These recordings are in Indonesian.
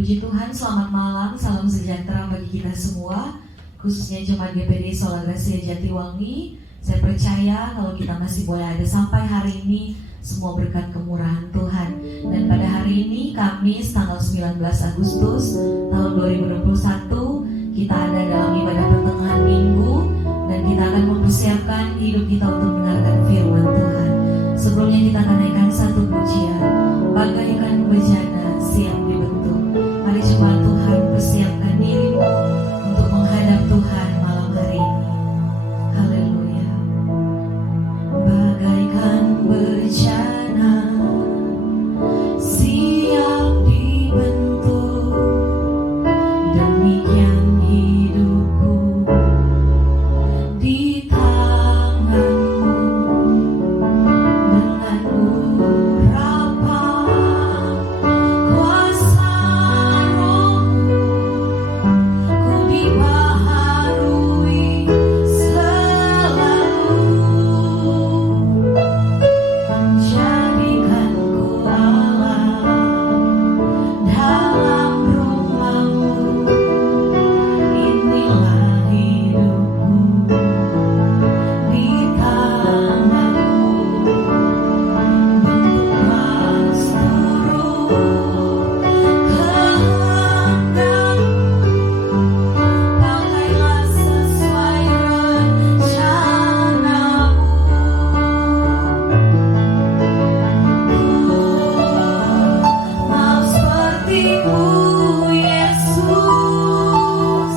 Puji Tuhan, selamat malam, salam sejahtera bagi kita semua, khususnya Jemaat GPD Sola Gracia Jatiwangi. Saya percaya kalau kita masih boleh ada sampai hari ini, semua berkat kemurahan Tuhan. Dan pada hari ini, Kamis tanggal 19 Agustus tahun 2021, kita ada dalam ibadah pertengahan minggu, dan kita akan mempersiapkan hidup kita untuk mendengarkan firman Tuhan. Sebelumnya kita akan naikkan satu pujian, bagaikan bejana siap dibentuk. Mari jemaat Tuhan, persiapkan dirimu untuk menghadap Tuhan malam hari ini. Haleluya. Bagaikan bejana siap dibentuk, demikian hidupku di tanganmu. Dengan urapan kuasa Roh-Mu, ku dibaharui selalu. Jadikan ku Allah dalam rumah-Mu. Inilah hidupku di tangan-Mu. Bentuklah seluruh kehendak-Mu. Pakailah sesuai rencana-Mu. Mau seperti-Mu, Yesus,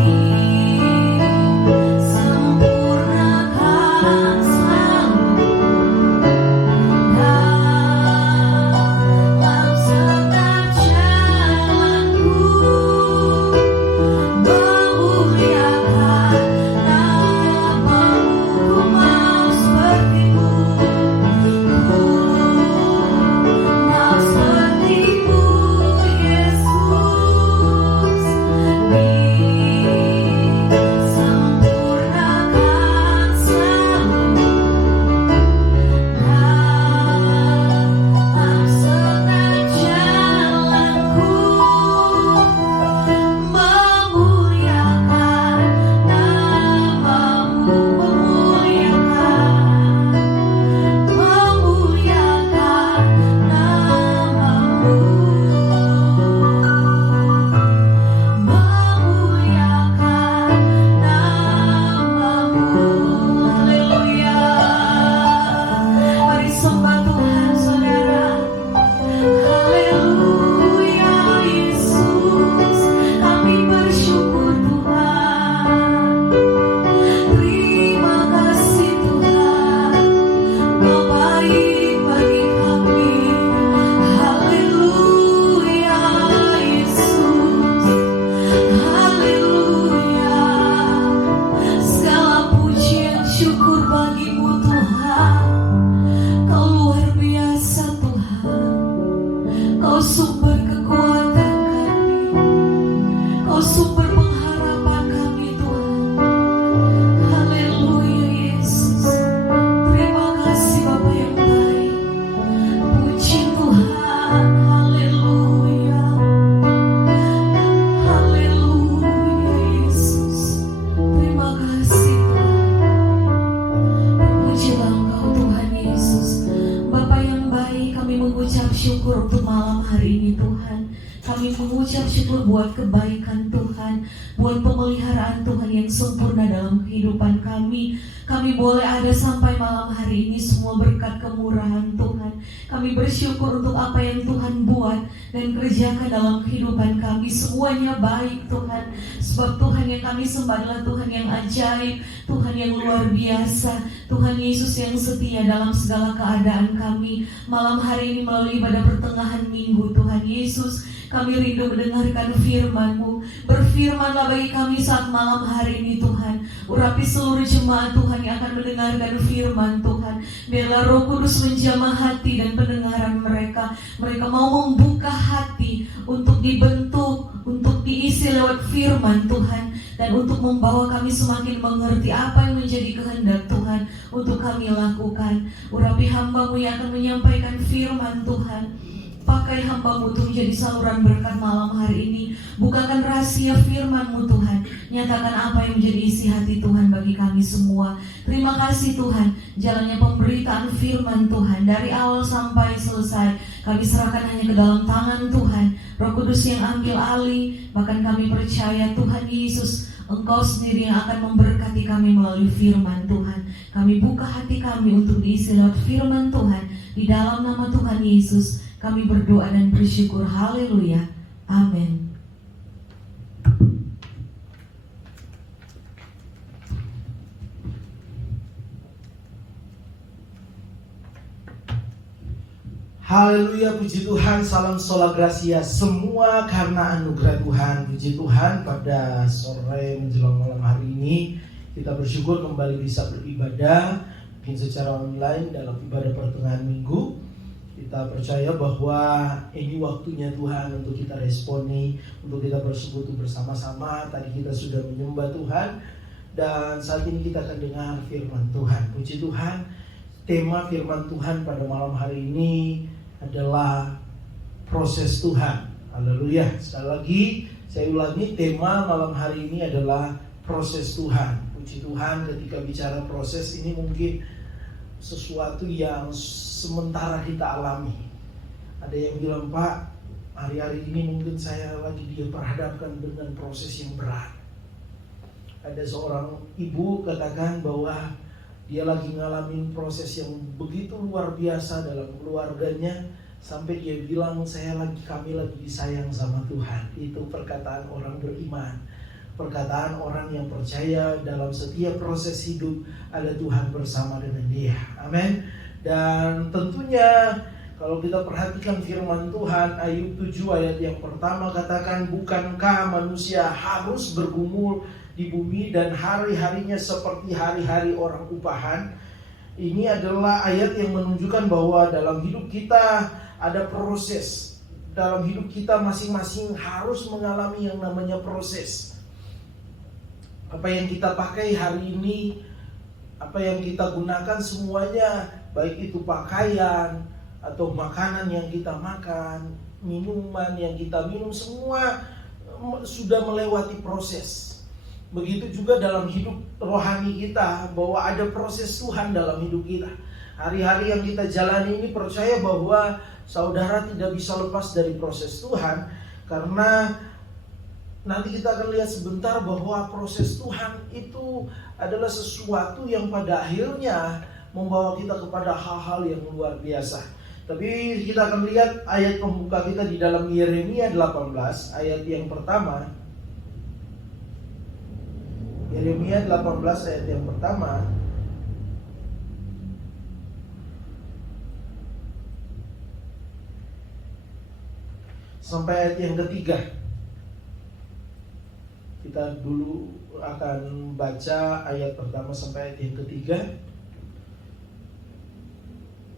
disempurnakan selalu dalam setiap jalanku. Memuliakan nama-Mu, ku mau seperti-Mu. Mau seperti-Mu, Yesus, disempurnakan selalu dalam setiap jalanku. Memuliakan nama-Mu, memuliakan nama-Mu, memuliakan nama-Mu. Haleluya. Mari sembah Tuhan, saudara. Haleluya, Yesus, kami bersyukur Tuhan. Terima kasih Tuhan, Kau baik bagi kami. Haleluya, Yesus. Haleluya. Segala pujian syukur bagi-Mu Tuhan. Kau luar biasa Tuhan. Kau sumber kekuatan kami. Kau sumber pengharapan kami Tuhan. Haleluya, Yesus. Terima kasih Bapa yang baik. Puji Tuhan. Haleluya. Haleluya, Yesus. Terima kasih Tuhan. Pujilah Engkau Tuhan Yesus. Bapa yang baik, kami mengucap syukur untuk malam hari ini Tuhan. Kami mengucap syukur buat kebaikan Tuhan, buat pemeliharaan Tuhan yang sempurna dalam kehidupan kami. Kami boleh ada sampai malam hari ini semua berkat kemurahan Tuhan. Kami bersyukur untuk apa yang Tuhan buat dan kerjakan dalam kehidupan kami. Semuanya baik Tuhan, sebab Tuhan yang kami sembah adalah Tuhan yang ajaib, Tuhan yang luar biasa, Tuhan Yesus yang setia dalam segala keadaan kami. Malam hari ini melalui ibadah pertengahan minggu Tuhan Yesus, kami rindu mendengarkan firman-Mu. Berfirmanlah bagi kami saat malam hari ini Tuhan. Urapi seluruh jemaat Tuhan yang akan mendengarkan firman Tuhan. Biarlah Roh Kudus menjamah hati dan pendengaran mereka. Mereka mau membuka hati untuk dibentuk, untuk diisi lewat firman Tuhan, dan untuk membawa kami semakin mengerti apa yang menjadi kehendak Tuhan untuk kami lakukan. Urapi hamba-Mu yang akan menyampaikan firman Tuhan. Pakai hamba-Mu untuk menjadi saluran berkat malam hari ini. Bukakan rahasia firman-Mu Tuhan. Nyatakan apa yang menjadi isi hati Tuhan bagi kami semua. Terima kasih Tuhan, jalannya pemberitaan firman Tuhan dari awal sampai selesai kami serahkan hanya ke dalam tangan Tuhan. Roh Kudus yang ambil alih. Bahkan kami percaya Tuhan Yesus, Engkau sendiri yang akan memberkati kami melalui firman Tuhan. Kami buka hati kami untuk diisi lewat firman Tuhan. Di dalam nama Tuhan Yesus kami berdoa dan bersyukur. Haleluya. Amin. Haleluya, puji Tuhan, salam sola gracia, semua karena anugerah Tuhan. Puji Tuhan, pada sore menjelang malam hari ini kita bersyukur kembali bisa beribadah, mungkin secara online dalam ibadah pertengahan minggu. Kita percaya bahwa ini waktunya Tuhan untuk kita responi, untuk kita bersekutu bersama-sama. Tadi kita sudah menyembah Tuhan, dan saat ini kita akan dengar firman Tuhan. Puji Tuhan, tema firman Tuhan pada malam hari ini adalah proses Tuhan. Haleluya. Sekali lagi saya ulangi, tema malam hari ini adalah proses Tuhan. Puji Tuhan, ketika bicara proses ini mungkin sesuatu yang sementara kita alami. Ada yang bilang, Pak, hari-hari ini mungkin saya lagi diperhadapkan dengan proses yang berat. Ada seorang ibu katakan bahwa dia lagi ngalamin proses yang begitu luar biasa dalam keluarganya, sampai dia bilang, kami lagi disayang sama Tuhan. Itu perkataan orang beriman, perkataan orang yang percaya dalam setiap proses hidup ada Tuhan bersama dengan dia. Amin. Dan tentunya kalau kita perhatikan firman Tuhan, Ayub 7 ayat yang pertama katakan, bukankah manusia harus bergumul di bumi dan hari-harinya seperti hari-hari orang upahan. Ini adalah ayat yang menunjukkan bahwa dalam hidup kita ada proses. Dalam hidup kita masing-masing harus mengalami yang namanya proses. Apa yang kita pakai hari ini, apa yang kita gunakan semuanya, baik itu pakaian atau makanan yang kita makan, minuman yang kita minum, semua sudah melewati proses. Begitu juga dalam hidup rohani kita, bahwa ada proses Tuhan dalam hidup kita. Hari-hari yang kita jalani ini percaya bahwa saudara tidak bisa lepas dari proses Tuhan. Karena nanti kita akan lihat sebentar bahwa proses Tuhan itu adalah sesuatu yang pada akhirnya membawa kita kepada hal-hal yang luar biasa. Tapi kita akan lihat ayat pembuka kita di dalam Yeremia 18 ayat yang pertama. Yeremia 18 ayat yang pertama. Sampai ayat yang ketiga. Kita dulu akan baca ayat pertama sampai ayat yang ketiga.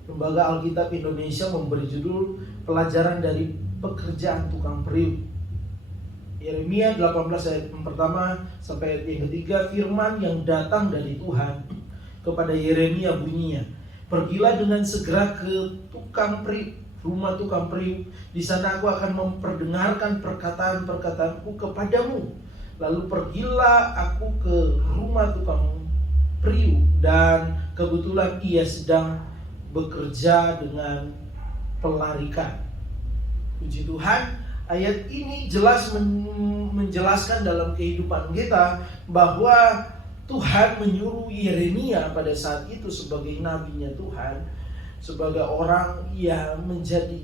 Lembaga Alkitab Indonesia memberi judul Pelajaran dari Pekerjaan Tukang Periuk. Yeremia 18 ayat yang pertama sampai ayat yang ketiga, firman yang datang dari Tuhan kepada Yeremia bunyinya, pergilah dengan segera ke tukang periuk, rumah tukang periuk. Di sana aku akan memperdengarkan perkataan-perkataanku kepadamu. Lalu pergilah aku ke rumah tukang periuk, dan kebetulan ia sedang bekerja dengan pelarikan. Puji Tuhan. Ayat ini jelas menjelaskan dalam kehidupan kita bahwa Tuhan menyuruh Yeremia pada saat itu sebagai nabinya Tuhan, sebagai orang yang menjadi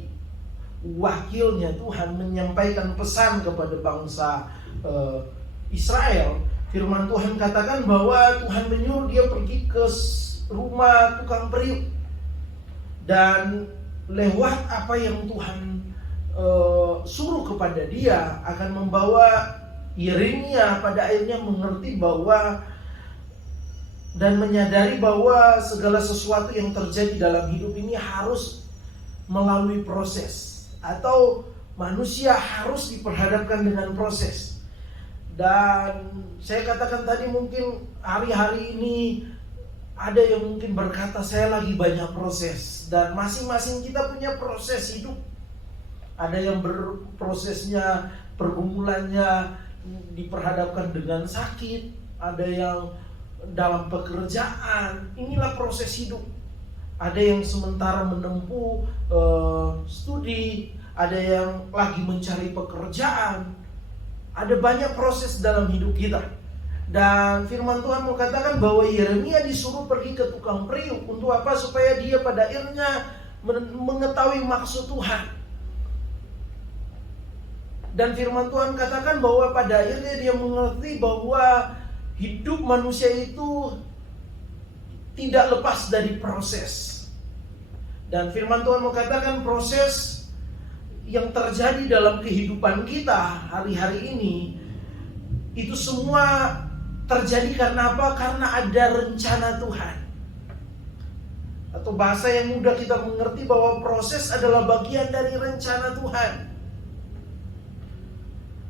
wakilnya Tuhan, menyampaikan pesan kepada bangsa Israel. Firman Tuhan katakan bahwa Tuhan menyuruh dia pergi ke rumah tukang periuk, dan lewat apa yang Tuhan suruh kepada dia akan membawa Yeremia pada akhirnya mengerti bahwa dan menyadari bahwa segala sesuatu yang terjadi dalam hidup ini harus melalui proses, atau manusia harus diperhadapkan dengan proses. Dan saya katakan tadi, mungkin hari-hari ini ada yang mungkin berkata, saya lagi banyak proses, dan masing-masing kita punya proses hidup. Ada yang berprosesnya, pergumulannya diperhadapkan dengan sakit, ada yang dalam pekerjaan. Inilah proses hidup. Ada yang sementara menempuh studi, ada yang lagi mencari pekerjaan. Ada banyak proses dalam hidup kita. Dan firman Tuhan mengatakan bahwa Yeremia disuruh pergi ke tukang periuk. Untuk apa? Supaya dia pada akhirnya mengetahui maksud Tuhan. Dan firman Tuhan katakan bahwa pada akhirnya dia mengerti bahwa hidup manusia itu tidak lepas dari proses. Dan firman Tuhan mengatakan proses yang terjadi dalam kehidupan kita hari-hari ini itu semua terjadi karena apa? Karena ada rencana Tuhan. Atau bahasa yang mudah kita mengerti bahwa proses adalah bagian dari rencana Tuhan.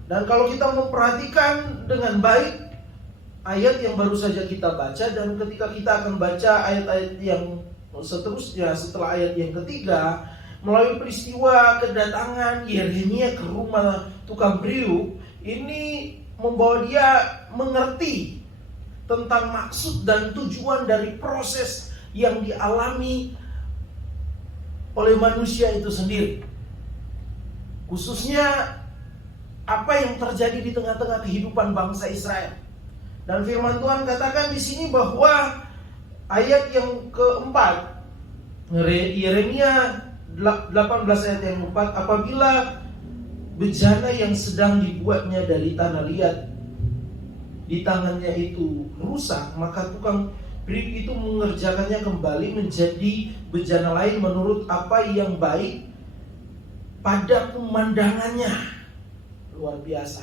Dan kalau kita memperhatikan dengan baik ayat yang baru saja kita baca, dan ketika kita akan baca ayat-ayat yang seterusnya setelah ayat yang ketiga, melalui peristiwa kedatangan Yeremia ke rumah tukang periuk, ini membawa dia mengerti tentang maksud dan tujuan dari proses yang dialami oleh manusia itu sendiri. Khususnya apa yang terjadi di tengah-tengah kehidupan bangsa Israel. Dan firman Tuhan katakan di sini bahwa ayat yang keempat, Yeremia 18 ayat yang keempat, apabila bejana yang sedang dibuatnya dari tanah liat di tangannya itu rusak, maka tukang periuk itu mengerjakannya kembali menjadi bejana lain menurut apa yang baik pada pemandangannya. Luar biasa.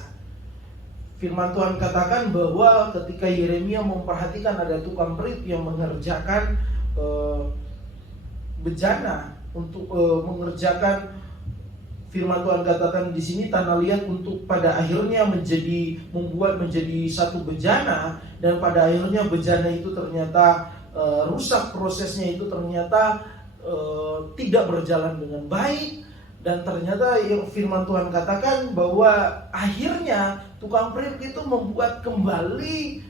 Firman Tuhan katakan bahwa ketika Yeremia memperhatikan ada tukang periuk yang mengerjakan bejana untuk mengerjakan, firman Tuhan katakan di sini tanah liat untuk pada akhirnya membuat menjadi satu bejana, dan pada akhirnya bejana itu ternyata rusak, prosesnya itu ternyata tidak berjalan dengan baik. Dan ternyata yang firman Tuhan katakan bahwa akhirnya tukang periuk itu membuat kembali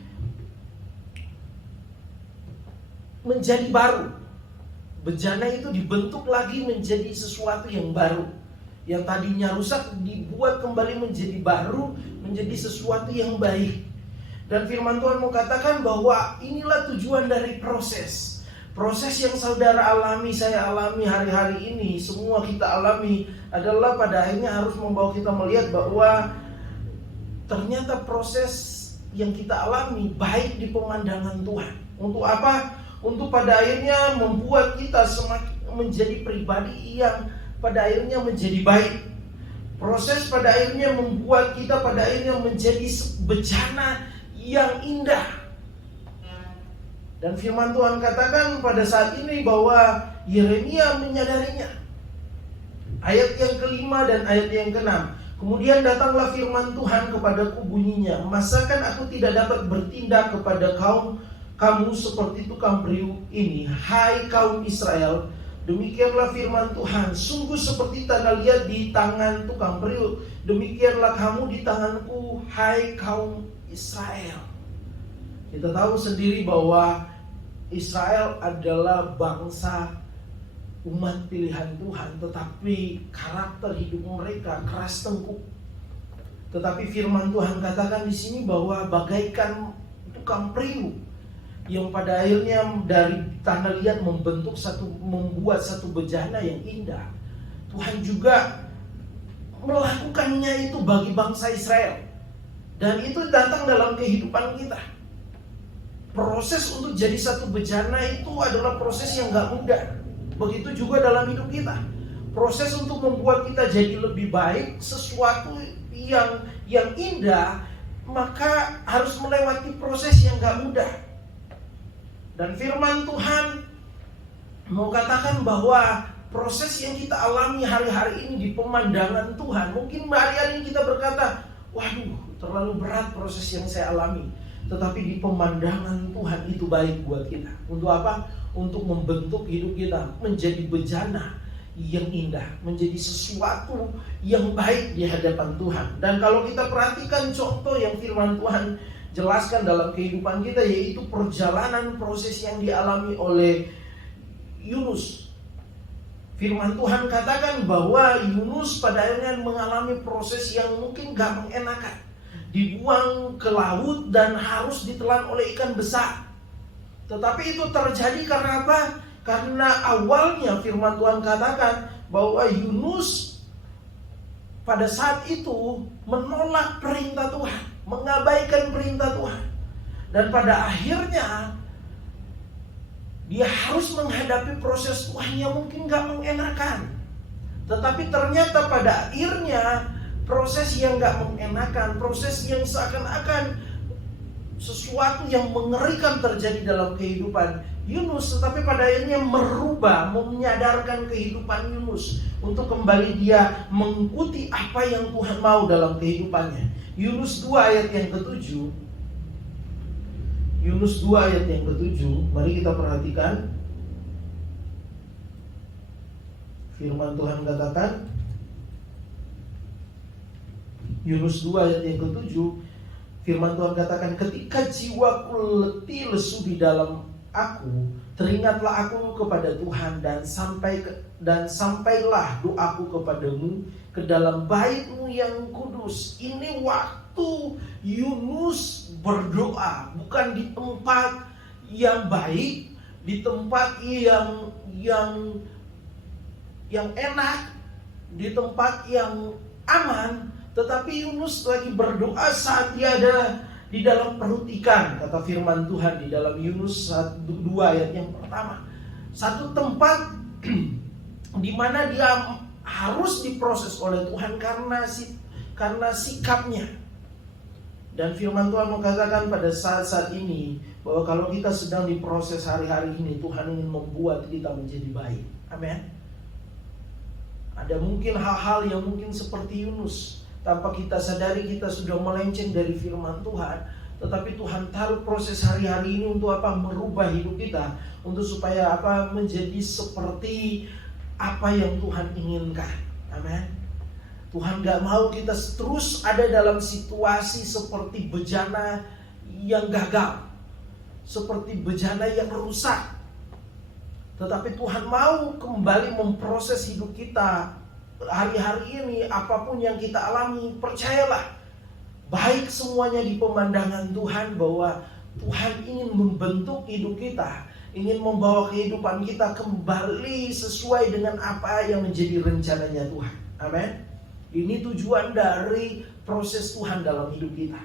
menjadi baru. Bejana itu dibentuk lagi menjadi sesuatu yang baru. Yang tadinya rusak dibuat kembali menjadi baru, menjadi sesuatu yang baik. Dan firman Tuhan mengatakan bahwa inilah tujuan dari proses. Proses yang saudara alami, saya alami hari-hari ini, semua kita alami, adalah pada akhirnya harus membawa kita melihat bahwa ternyata proses yang kita alami baik di pemandangan Tuhan. Untuk apa? Untuk pada akhirnya membuat kita semakin menjadi pribadi yang pada akhirnya menjadi baik. Proses pada akhirnya membuat kita pada akhirnya menjadi bejana yang indah. Dan firman Tuhan katakan pada saat ini bahwa Yeremia menyadarinya. Ayat yang kelima dan ayat yang keenam. Kemudian datanglah firman Tuhan kepadaku bunyinya, masakan aku tidak dapat bertindak kepada kamu seperti tukang periuk ini, hai kaum Israel? Demikianlah firman Tuhan, sungguh seperti tanah liat di tangan tukang periuk, demikianlah kamu di tanganku, hai kaum Israel. Kita tahu sendiri bahwa Israel adalah bangsa umat pilihan Tuhan, tetapi karakter hidup mereka keras tengkuk. Tetapi firman Tuhan katakan di sini bahwa bagaikan tukang periuk yang pada akhirnya dari tanah liat membuat satu bejana yang indah. Tuhan juga melakukannya itu bagi bangsa Israel. Dan itu datang dalam kehidupan kita. Proses untuk jadi satu bejana itu adalah proses yang gak mudah. Begitu juga dalam hidup kita. Proses untuk membuat kita jadi lebih baik, sesuatu yang indah, maka harus melewati proses yang gak mudah. Dan firman Tuhan mau katakan bahwa proses yang kita alami hari-hari ini di pemandangan Tuhan, mungkin hari-hari ini kita berkata, waduh, terlalu berat proses yang saya alami. Tetapi di pemandangan Tuhan itu baik buat kita. Untuk apa? Untuk membentuk hidup kita menjadi bejana yang indah, menjadi sesuatu yang baik di hadapan Tuhan. Dan kalau kita perhatikan contoh yang firman Tuhan jelaskan dalam kehidupan kita, yaitu perjalanan proses yang dialami oleh Yunus. Firman Tuhan katakan bahwa Yunus pada akhirnya mengalami proses yang mungkin gak mengenakan. Dibuang ke laut dan harus ditelan oleh ikan besar. Tetapi itu terjadi karena apa? Karena awalnya firman Tuhan katakan bahwa Yunus pada saat itu menolak perintah Tuhan, mengabaikan perintah Tuhan. Dan pada akhirnya dia harus menghadapi proses Tuhan yang mungkin gak mengenakan. Tetapi ternyata pada akhirnya proses yang gak mengenakan, proses yang seakan-akan sesuatu yang mengerikan terjadi dalam kehidupan Yunus, tetapi pada akhirnya merubah, menyadarkan kehidupan Yunus untuk kembali dia mengikuti apa yang Tuhan mau dalam kehidupannya. Yunus 2 ayat yang ke-7. Yunus 2 ayat yang ke-7, mari kita perhatikan. Firman Tuhan katakan, Yunus 2 ayat yang ke-7, firman Tuhan katakan, ketika jiwaku letih lesu di dalam aku, teringatlah aku kepada Tuhan dan sampailah doaku kepadamu ke dalam bait-Mu yang kudus. Ini waktu Yunus berdoa, bukan di tempat yang baik, di tempat yang enak, di tempat yang aman, tetapi Yunus lagi berdoa saat dia ada di dalam perut ikan, kata firman Tuhan di dalam Yunus 2 ayat yang pertama. Satu tempat di mana dia harus diproses oleh Tuhan karena sikapnya. Dan firman Tuhan mengatakan pada saat-saat ini bahwa kalau kita sedang diproses hari-hari ini, Tuhan ingin membuat kita menjadi baik. Amin. Ada mungkin hal-hal yang mungkin seperti Yunus, tanpa kita sadari kita sudah melenceng dari firman Tuhan. Tetapi Tuhan taruh proses hari-hari ini untuk apa? Merubah hidup kita, untuk supaya apa? Menjadi seperti apa yang Tuhan inginkan. Amin. Tuhan gak mau kita terus ada dalam situasi seperti bejana yang gagal, seperti bejana yang rusak. Tetapi Tuhan mau kembali memproses hidup kita hari-hari ini. Apapun yang kita alami, percayalah, baik semuanya di pemandangan Tuhan, bahwa Tuhan ingin membentuk hidup kita, ingin membawa kehidupan kita kembali sesuai dengan apa yang menjadi rencananya Tuhan. Amin. Ini tujuan dari proses Tuhan dalam hidup kita.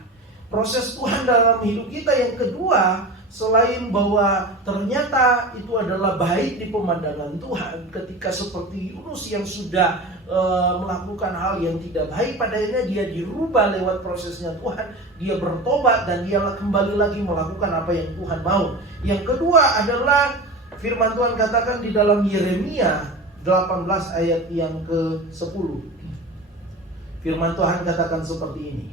Proses Tuhan dalam hidup kita yang kedua, selain bahwa ternyata itu adalah baik di pemandangan Tuhan, ketika seperti Yunus yang sudah melakukan hal yang tidak baik, pada akhirnya dia dirubah lewat prosesnya Tuhan, dia bertobat dan dia kembali lagi melakukan apa yang Tuhan mau. Yang kedua adalah firman Tuhan katakan di dalam Yeremia 18 ayat yang ke-10. Firman Tuhan katakan seperti ini.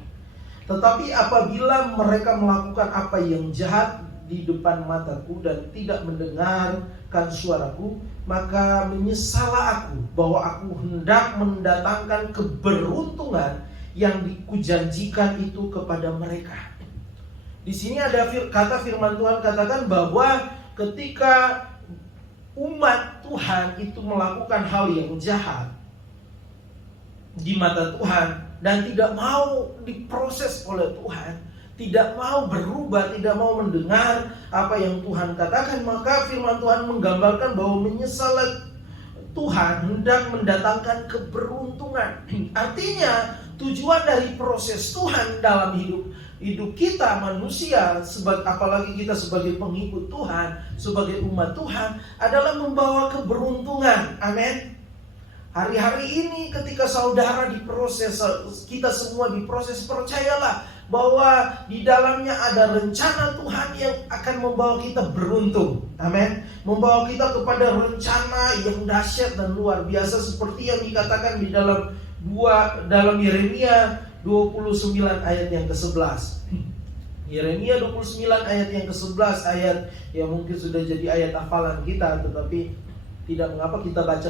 Tetapi apabila mereka melakukan apa yang jahat di depan mataku dan tidak mendengarkan suaraku, maka menyesallah aku bahwa aku hendak mendatangkan keberuntungan yang dikujanjikan itu kepada mereka. Di sini ada kata firman Tuhan katakan bahwa ketika umat Tuhan itu melakukan hal yang jahat di mata Tuhan dan tidak mau diproses oleh Tuhan, tidak mau berubah, tidak mau mendengar apa yang Tuhan katakan, maka firman Tuhan menggambarkan bahwa menyesal Tuhan hendak mendatangkan keberuntungan. Artinya tujuan dari proses Tuhan dalam hidup kita manusia, apalagi kita sebagai pengikut Tuhan, sebagai umat Tuhan, adalah membawa keberuntungan. Amin. Hari-hari ini ketika saudara diproses, kita semua diproses, percayalah bahwa di dalamnya ada rencana Tuhan yang akan membawa kita beruntung. Amin. Membawa kita kepada rencana yang dahsyat dan luar biasa, seperti yang dikatakan di dalam Yeremia 29 ayat yang ke-11. Yeremia 29 ayat yang ke-11, ayat yang mungkin sudah jadi ayat hafalan kita, tetapi tidak mengapa kita baca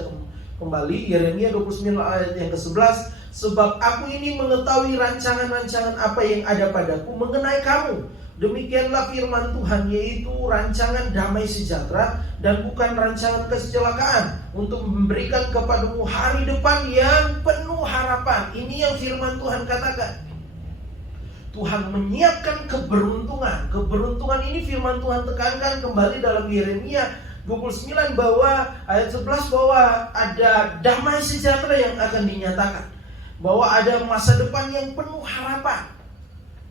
Kembali Yeremia 29 ayat yang ke-11, sebab aku ini mengetahui rancangan-rancangan apa yang ada padaku mengenai kamu. Demikianlah firman Tuhan, yaitu rancangan damai sejahtera dan bukan rancangan kecelakaan, untuk memberikan kepadamu hari depan yang penuh harapan. Ini yang firman Tuhan katakan. Tuhan menyiapkan keberuntungan. Keberuntungan ini firman Tuhan tekankan kembali dalam Yeremia 29 bahwa ayat 11 bahwa ada damai sejahtera yang akan dinyatakan, bahwa ada masa depan yang penuh harapan.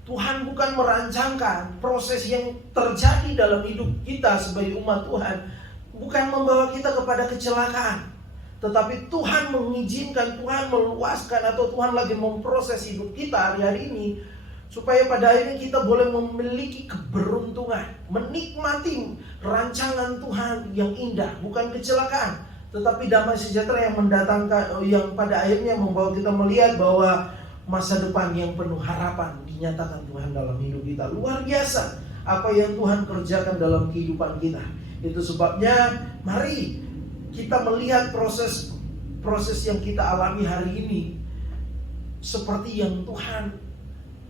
Tuhan bukan merancangkan proses yang terjadi dalam hidup kita sebagai umat Tuhan, bukan membawa kita kepada kecelakaan, tetapi Tuhan mengizinkan, Tuhan meluaskan, atau Tuhan lagi memproses hidup kita hari-hari ini, supaya pada akhirnya kita boleh memiliki keberuntungan, menikmati rancangan Tuhan yang indah, bukan kecelakaan, tetapi damai sejahtera yang mendatangkan, yang pada akhirnya membawa kita melihat bahwa masa depan yang penuh harapan dinyatakan Tuhan dalam hidup kita. Luar biasa apa yang Tuhan kerjakan dalam kehidupan kita. Itu sebabnya mari kita melihat proses yang kita alami hari ini seperti yang Tuhan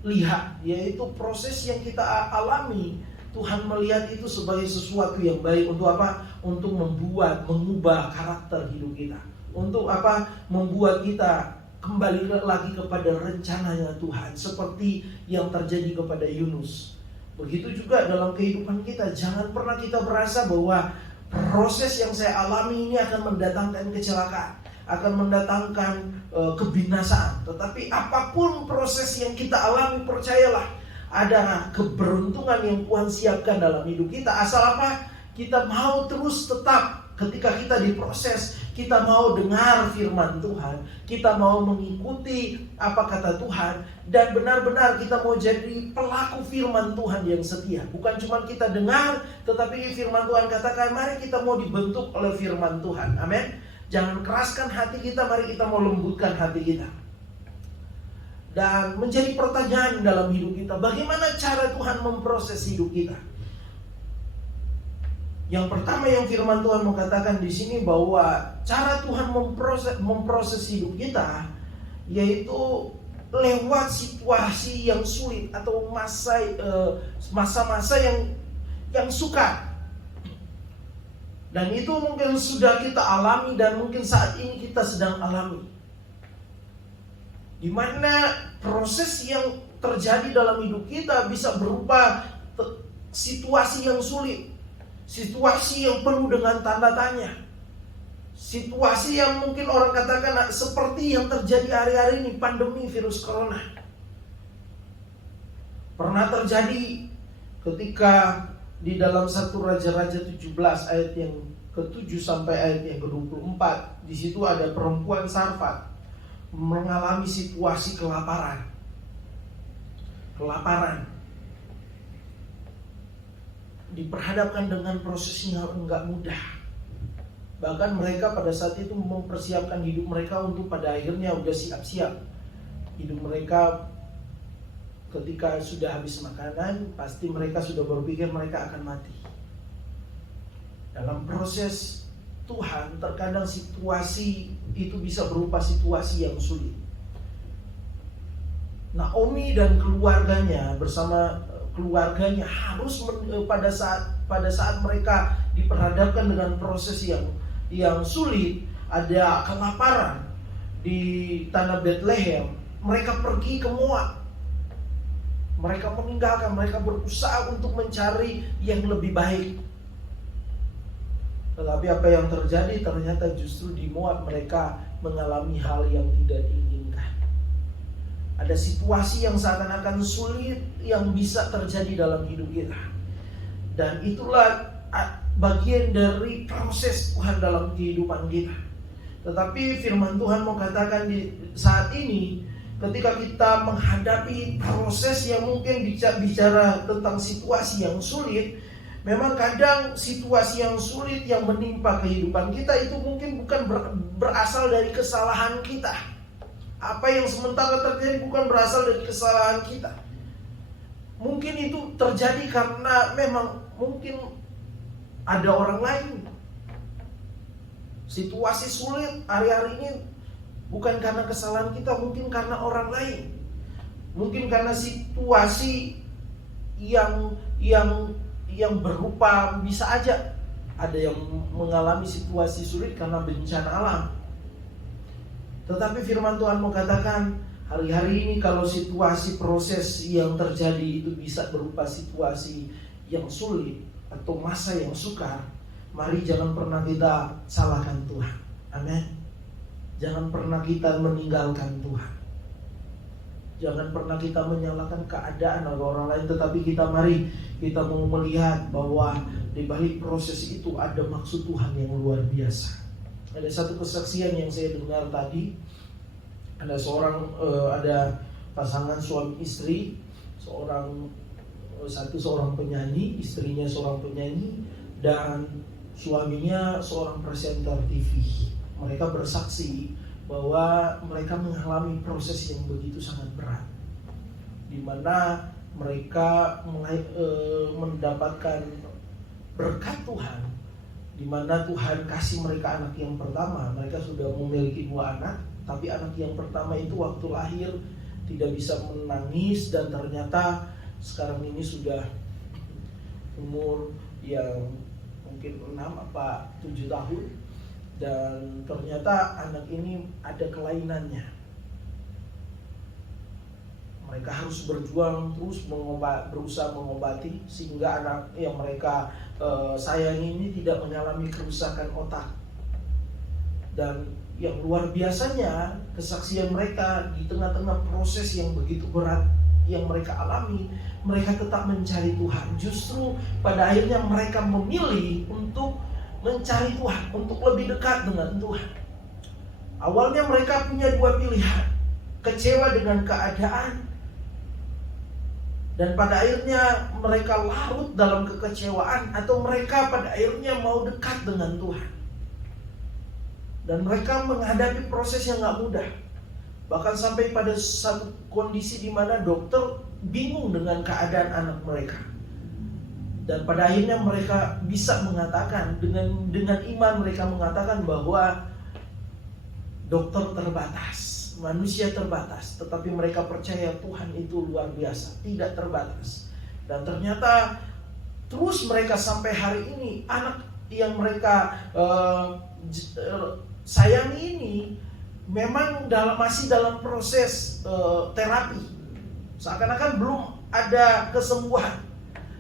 lihat, yaitu proses yang kita alami. Tuhan melihat itu sebagai sesuatu yang baik. Untuk apa? Untuk mengubah karakter hidup kita. Untuk apa? Membuat kita kembali lagi kepada rencananya Tuhan, seperti yang terjadi kepada Yunus. Begitu juga dalam kehidupan kita. Jangan pernah kita berasa bahwa proses yang saya alami ini akan mendatangkan kecelakaan, akan mendatangkan kebinasaan. Tetapi apapun proses yang kita alami, percayalah ada keberuntungan yang Tuhan siapkan dalam hidup kita. Asal apa? Kita mau terus tetap ketika kita diproses, kita mau dengar firman Tuhan, kita mau mengikuti apa kata Tuhan, dan benar-benar kita mau jadi pelaku firman Tuhan yang setia. Bukan cuma kita dengar, tetapi firman Tuhan katakan, mari kita mau dibentuk oleh firman Tuhan. Amin. Jangan keraskan hati kita, mari kita mau lembutkan hati kita. Dan menjadi pertanyaan dalam hidup kita, bagaimana cara Tuhan memproses hidup kita? Yang pertama yang firman Tuhan mengatakan di sini bahwa cara Tuhan memproses hidup kita, yaitu lewat situasi yang sulit atau masa-masa yang sukar. Dan itu mungkin sudah kita alami dan mungkin saat ini kita sedang alami. Di mana proses yang terjadi dalam hidup kita bisa berupa situasi yang sulit, situasi yang penuh dengan tanda tanya, situasi yang mungkin orang katakan seperti yang terjadi hari-hari ini, pandemi virus corona. Pernah terjadi ketika di dalam 1 Raja-Raja 17 ayat yang ke-7 sampai ayat yang ke-24, di situ ada perempuan Sarfat mengalami situasi kelaparan. Diperhadapkan dengan proses yang enggak mudah. Bahkan mereka pada saat itu mempersiapkan hidup mereka untuk pada akhirnya udah siap-siap. Hidup mereka ketika sudah habis makanan, pasti mereka sudah berpikir mereka akan mati. Dalam proses Tuhan, terkadang situasi itu bisa berupa situasi yang sulit. Naomi dan keluarganya bersama keluarganya harus pada saat mereka diperhadapkan dengan proses yang sulit, ada kelaparan di tanah Bethlehem, mereka pergi ke Moab. Mereka meninggalkan, mereka berusaha untuk mencari yang lebih baik. Tetapi apa yang terjadi? Ternyata justru di Moab mereka mengalami hal yang tidak diinginkan. Ada situasi yang seakan-akan sulit yang bisa terjadi dalam hidup kita. Dan itulah bagian dari proses Tuhan dalam kehidupan kita. Tetapi firman Tuhan mau katakan di saat ini, ketika kita menghadapi proses yang mungkin bicara tentang situasi yang sulit, memang kadang situasi yang sulit yang menimpa kehidupan kita itu mungkin bukan berasal dari kesalahan kita. Apa yang sementara terjadi bukan berasal dari kesalahan kita. Mungkin itu terjadi karena memang mungkin ada orang lain Situasi sulit hari-hari ini bukan karena kesalahan kita, mungkin karena orang lain. Mungkin karena situasi yang berupa, bisa aja ada yang mengalami situasi sulit karena bencana alam. Tetapi firman Tuhan mengatakan hari-hari ini kalau situasi proses yang terjadi itu bisa berupa situasi yang sulit atau masa yang sukar, mari jangan pernah kita salahkan Tuhan. Amin. Jangan pernah kita meninggalkan Tuhan. Jangan pernah kita menyalahkan keadaan atau orang lain, tetapi kita mau melihat bahwa di balik proses itu ada maksud Tuhan yang luar biasa. Ada satu kesaksian yang saya dengar tadi. Ada pasangan suami istri, seorang penyanyi, istrinya seorang penyanyi, dan suaminya seorang presenter TV. Mereka bersaksi bahwa mereka mengalami proses yang begitu sangat berat, di mana mereka mendapatkan berkat Tuhan, di mana Tuhan kasih mereka anak yang pertama. Mereka sudah memiliki 2 anak, tapi anak yang pertama itu waktu lahir tidak bisa menangis, dan ternyata sekarang ini sudah umur yang mungkin 6 apa 7 tahun, dan ternyata anak ini ada kelainannya. Mereka harus berjuang terus berusaha mengobati sehingga anak yang mereka sayangi ini tidak mengalami kerusakan otak. Dan yang luar biasanya kesaksian mereka di tengah-tengah proses yang begitu berat yang mereka alami, mereka tetap mencari Tuhan. Justru pada akhirnya mereka memilih untuk mencari Tuhan, untuk lebih dekat dengan Tuhan. Awalnya mereka punya 2 pilihan, kecewa dengan keadaan, dan pada akhirnya mereka larut dalam kekecewaan, atau mereka pada akhirnya mau dekat dengan Tuhan. Dan mereka menghadapi proses yang gak mudah. Bahkan sampai pada satu kondisi di mana dokter bingung dengan keadaan anak mereka. Dan pada akhirnya mereka bisa mengatakan, dengan iman mereka mengatakan bahwa dokter terbatas, manusia terbatas, tetapi mereka percaya Tuhan itu luar biasa, tidak terbatas. Dan ternyata terus mereka sampai hari ini, anak yang mereka sayangi ini memang masih dalam proses terapi. Seakan-akan belum ada kesembuhan.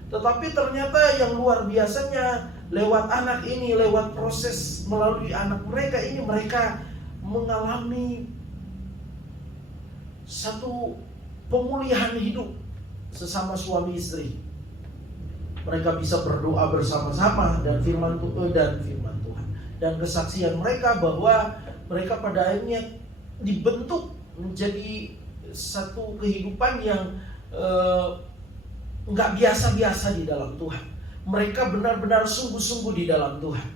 Tetapi ternyata yang luar biasanya lewat anak ini, lewat proses melalui anak mereka ini, mereka mengalami satu pemulihan hidup sesama suami istri. Mereka bisa berdoa bersama-sama dan firman Tuhan. Dan kesaksian mereka bahwa mereka pada akhirnya dibentuk menjadi satu kehidupan yang nggak biasa-biasa di dalam Tuhan. Mereka benar-benar sungguh-sungguh di dalam Tuhan.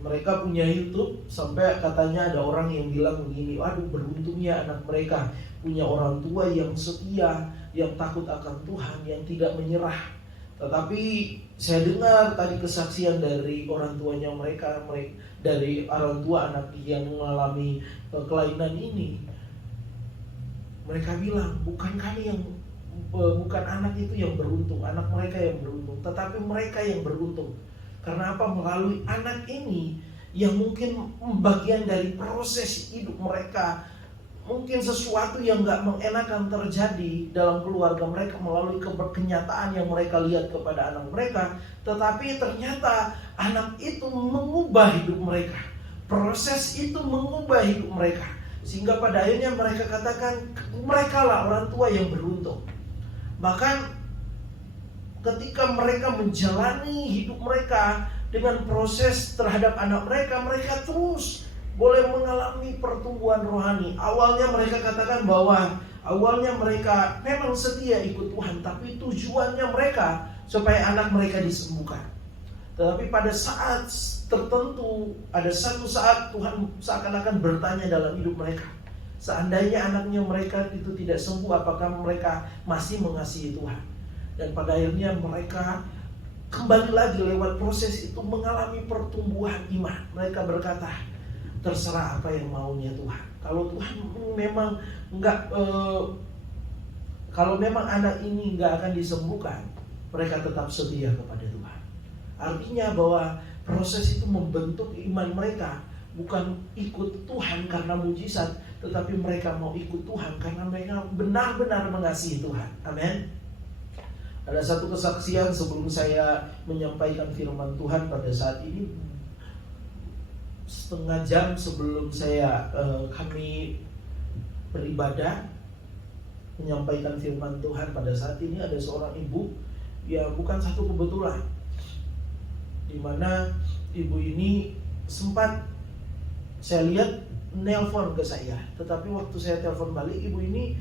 Mereka punya YouTube, sampai katanya ada orang yang bilang begini, waduh beruntungnya anak mereka punya orang tua yang setia, yang takut akan Tuhan, yang tidak menyerah. Tetapi saya dengar tadi kesaksian dari orang tuanya mereka, dari orang tua anak yang mengalami kelainan ini. Mereka bilang, bukan anak itu yang beruntung, anak mereka yang beruntung, tetapi mereka yang beruntung. Karena apa? Melalui anak ini yang mungkin bagian dari proses hidup mereka, mungkin sesuatu yang gak mengenakan terjadi dalam keluarga mereka melalui kenyataan yang mereka lihat kepada anak mereka. Tetapi ternyata anak itu mengubah hidup mereka, proses itu mengubah hidup mereka, sehingga pada akhirnya mereka katakan mereka lah orang tua yang beruntung. Bahkan ketika mereka menjalani hidup mereka dengan proses terhadap anak mereka, mereka terus boleh mengalami pertumbuhan rohani. Awalnya mereka katakan bahwa awalnya mereka memang setia ikut Tuhan, tapi tujuannya mereka supaya anak mereka disembuhkan. Tetapi pada saat tertentu, ada satu saat Tuhan seakan-akan bertanya dalam hidup mereka, seandainya anaknya mereka itu tidak sembuh, apakah mereka masih mengasihi Tuhan? Dan pada akhirnya mereka kembali lagi lewat proses itu mengalami pertumbuhan iman. Mereka berkata, terserah apa yang maunya Tuhan. Kalau Tuhan memang kalau memang anak ini nggak akan disembuhkan, mereka tetap setia kepada Tuhan. Artinya bahwa proses itu membentuk iman mereka, bukan ikut Tuhan karena mujizat, tetapi mereka mau ikut Tuhan karena mereka benar-benar mengasihi Tuhan. Amin. Ada satu kesaksian sebelum saya menyampaikan firman Tuhan pada saat ini, setengah jam sebelum kami beribadah menyampaikan firman Tuhan pada saat ini, ada seorang ibu yang bukan satu kebetulan, di mana ibu ini sempat saya lihat nelpon ke saya, tetapi waktu saya telepon balik, ibu ini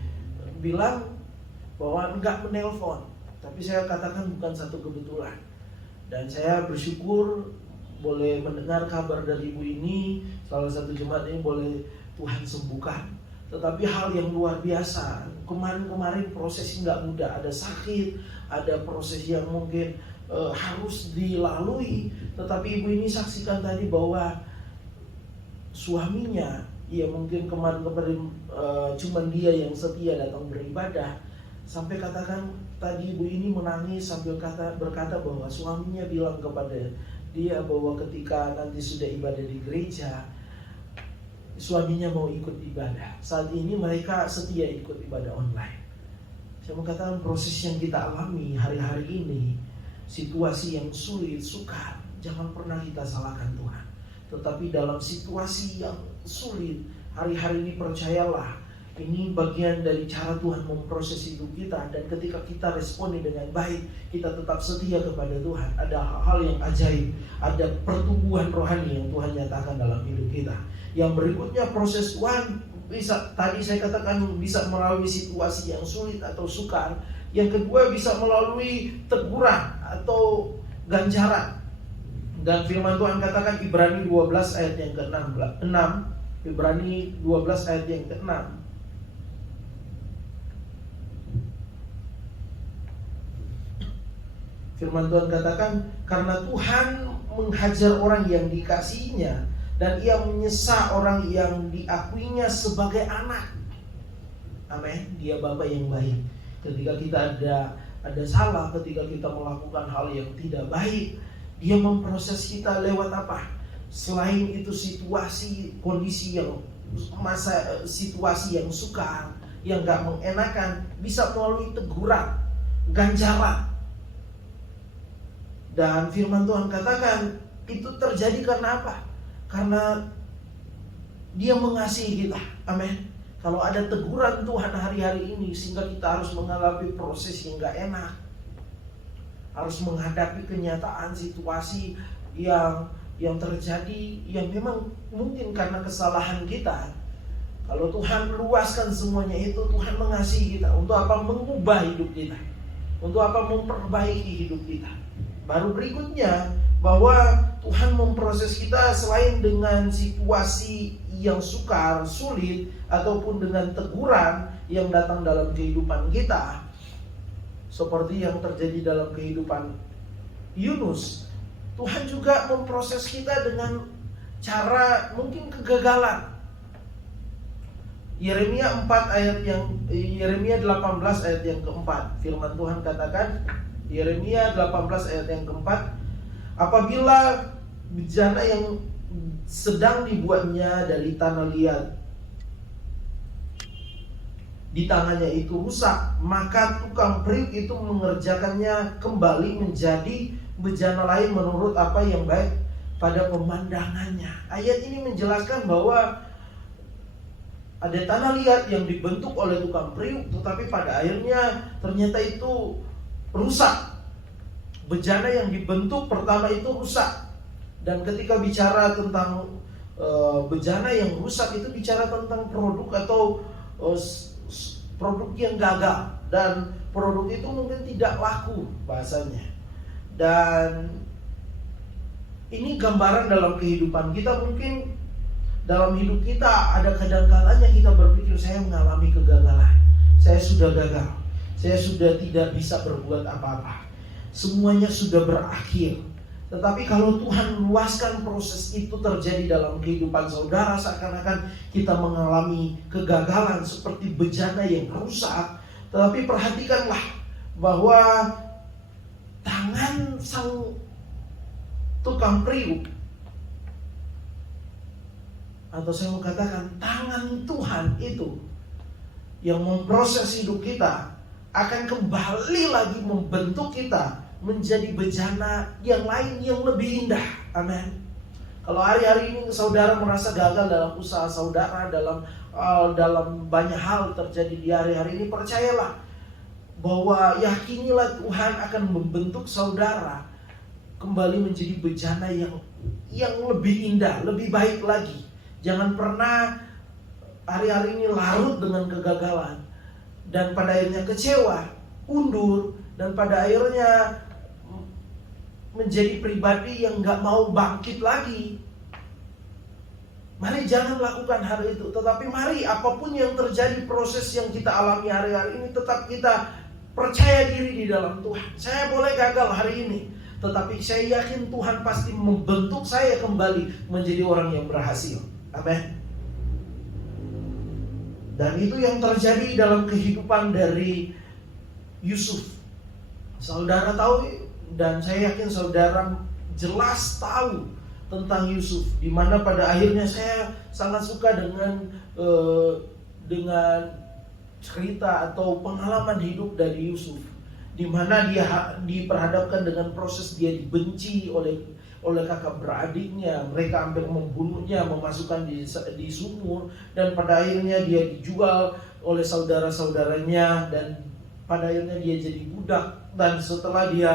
bilang bahwa enggak menelpon. Tapi saya katakan bukan satu kebetulan. Dan saya bersyukur boleh mendengar kabar dari ibu ini, salah satu jemaat ini boleh Tuhan sembuhkan. Tetapi hal yang luar biasa, kemarin prosesnya nggak mudah, ada sakit, ada proses yang mungkin harus dilalui. Tetapi ibu ini saksikan tadi bahwa suaminya, ya mungkin kemarin cuman dia yang setia datang beribadah. Sampai katakan tadi ibu ini menangis sambil berkata bahwa suaminya bilang kepada dia bahwa ketika nanti sudah ibadah di gereja, suaminya mau ikut ibadah. Saat ini mereka setia ikut ibadah online. Saya mengatakan proses yang kita alami hari-hari ini, situasi yang sulit, sukar, jangan pernah kita salahkan Tuhan. Tetapi dalam situasi yang sulit, hari-hari ini percayalah, ini bagian dari cara Tuhan memproses hidup kita. Dan ketika kita responi dengan baik, kita tetap setia kepada Tuhan, ada hal-hal yang ajaib, ada pertumbuhan rohani yang Tuhan nyatakan dalam hidup kita. Yang berikutnya proses Tuhan bisa, tadi saya katakan bisa melalui situasi yang sulit atau sukar. Yang kedua bisa melalui teguran atau ganjaran. Dan firman Tuhan katakan Ibrani 12 ayat yang ke-6. Ibrani 12 ayat yang ke-6. Firman Tuhan katakan, karena Tuhan menghajar orang yang dikasihinya, dan ia menyesa orang yang diakuinya sebagai anak. Amin. Dia Bapa yang baik. Ketika kita ada salah, ketika kita melakukan hal yang tidak baik, Dia memproses kita lewat apa? Selain itu situasi, kondisi yang situasi yang sukar, yang gak mengenakan, bisa melalui teguran, ganjaran. Dan firman Tuhan katakan itu terjadi karena apa? Karena Dia mengasihi kita. Amin. Kalau ada teguran Tuhan hari-hari ini, sehingga kita harus mengalami proses yang gak enak, harus menghadapi kenyataan situasi yang terjadi, yang memang mungkin karena kesalahan kita. Kalau Tuhan luaskan semuanya itu, Tuhan mengasihi kita. Untuk apa? Mengubah hidup kita. Untuk apa? Memperbaiki hidup kita. Baru berikutnya, bahwa Tuhan memproses kita selain dengan situasi yang sukar, sulit, ataupun dengan teguran yang datang dalam kehidupan kita, seperti yang terjadi dalam kehidupan Yunus. Tuhan juga memproses kita dengan cara mungkin kegagalan. Yeremia 18 ayat yang keempat, firman Tuhan katakan, Yeremia 18 ayat yang keempat, apabila bejana yang sedang dibuatnya dari tanah liat di tangannya itu rusak, maka tukang periuk itu mengerjakannya kembali menjadi bejana lain menurut apa yang baik pada pemandangannya. Ayat ini menjelaskan bahwa ada tanah liat yang dibentuk oleh tukang periuk, tetapi pada akhirnya ternyata itu rusak. Bejana yang dibentuk pertama itu rusak. Dan ketika bicara tentang bejana yang rusak, itu bicara tentang produk atau produk yang gagal, dan produk itu mungkin tidak laku bahasanya. Dan ini gambaran dalam kehidupan kita. Mungkin dalam hidup kita ada kadang-kalanya kita berpikir, saya mengalami kegagalan, saya sudah gagal, saya sudah tidak bisa berbuat apa-apa, semuanya sudah berakhir. Tetapi kalau Tuhan luaskan proses itu terjadi dalam kehidupan saudara, seakan-akan kita mengalami kegagalan seperti bejana yang rusak. Tetapi perhatikanlah bahwa tangan sang tukang periuk, atau saya mau katakan tangan Tuhan itu yang memproses hidup kita akan kembali lagi membentuk kita menjadi bejana yang lain yang lebih indah. Amin. Kalau hari-hari ini saudara merasa gagal dalam usaha saudara, dalam banyak hal terjadi di hari-hari ini, percayalah bahwa yakinilah Tuhan akan membentuk saudara kembali menjadi bejana yang lebih indah, lebih baik lagi. Jangan pernah hari-hari ini larut dengan kegagalan dan pada akhirnya kecewa, undur, dan pada akhirnya menjadi pribadi yang gak mau bangkit lagi. Mari jangan lakukan hal itu. Tetapi mari apapun yang terjadi, proses yang kita alami hari-hari ini, tetap kita percaya diri di dalam Tuhan. Saya boleh gagal hari ini, tetapi saya yakin Tuhan pasti membentuk saya kembali menjadi orang yang berhasil. Amin. Dan itu yang terjadi dalam kehidupan dari Yusuf. Saudara tahu, dan saya yakin saudara jelas tahu tentang Yusuf, di mana pada akhirnya saya sangat suka dengan cerita atau pengalaman hidup dari Yusuf, di mana dia diperhadapkan dengan proses dia dibenci oleh kakak beradiknya. Mereka hampir membunuhnya, memasukkan di sumur, dan pada akhirnya dia dijual oleh saudara-saudaranya, dan pada akhirnya dia jadi budak. Dan setelah dia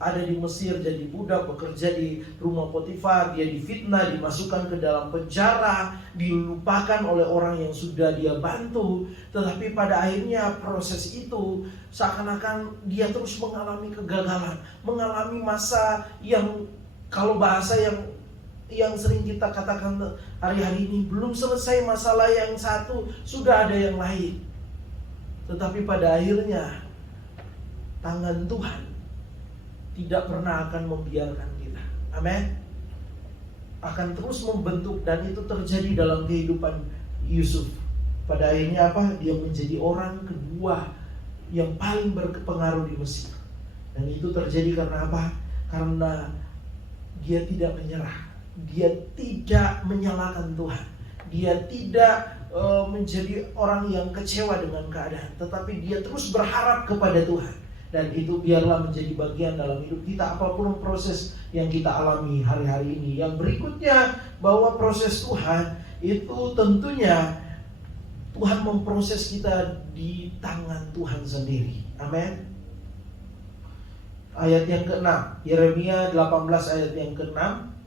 ada di Mesir jadi budak, bekerja di rumah Potifar, dia difitnah, dimasukkan ke dalam penjara, dilupakan oleh orang yang sudah dia bantu. Tetapi pada akhirnya proses itu seakan-akan dia terus mengalami kegagalan, mengalami masa yang, kalau bahasa yang sering kita katakan hari-hari ini, belum selesai masalah yang satu, sudah ada yang lain. Tetapi pada akhirnya tangan Tuhan tidak pernah akan membiarkan kita. Amin. Akan terus membentuk, dan itu terjadi dalam kehidupan Yusuf. Pada akhirnya apa? Dia menjadi orang kedua yang paling berpengaruh di Mesir. Dan itu terjadi karena apa? Karena dia tidak menyerah. Dia tidak menyalahkan Tuhan. Dia tidak menjadi orang yang kecewa dengan keadaan, tetapi dia terus berharap kepada Tuhan. Dan itu biarlah menjadi bagian dalam hidup kita, apapun proses yang kita alami hari-hari ini. Yang berikutnya, bahwa proses Tuhan itu tentunya Tuhan memproses kita di tangan Tuhan sendiri. Amin. Ayat yang ke-6, Yeremia 18 ayat yang ke-6.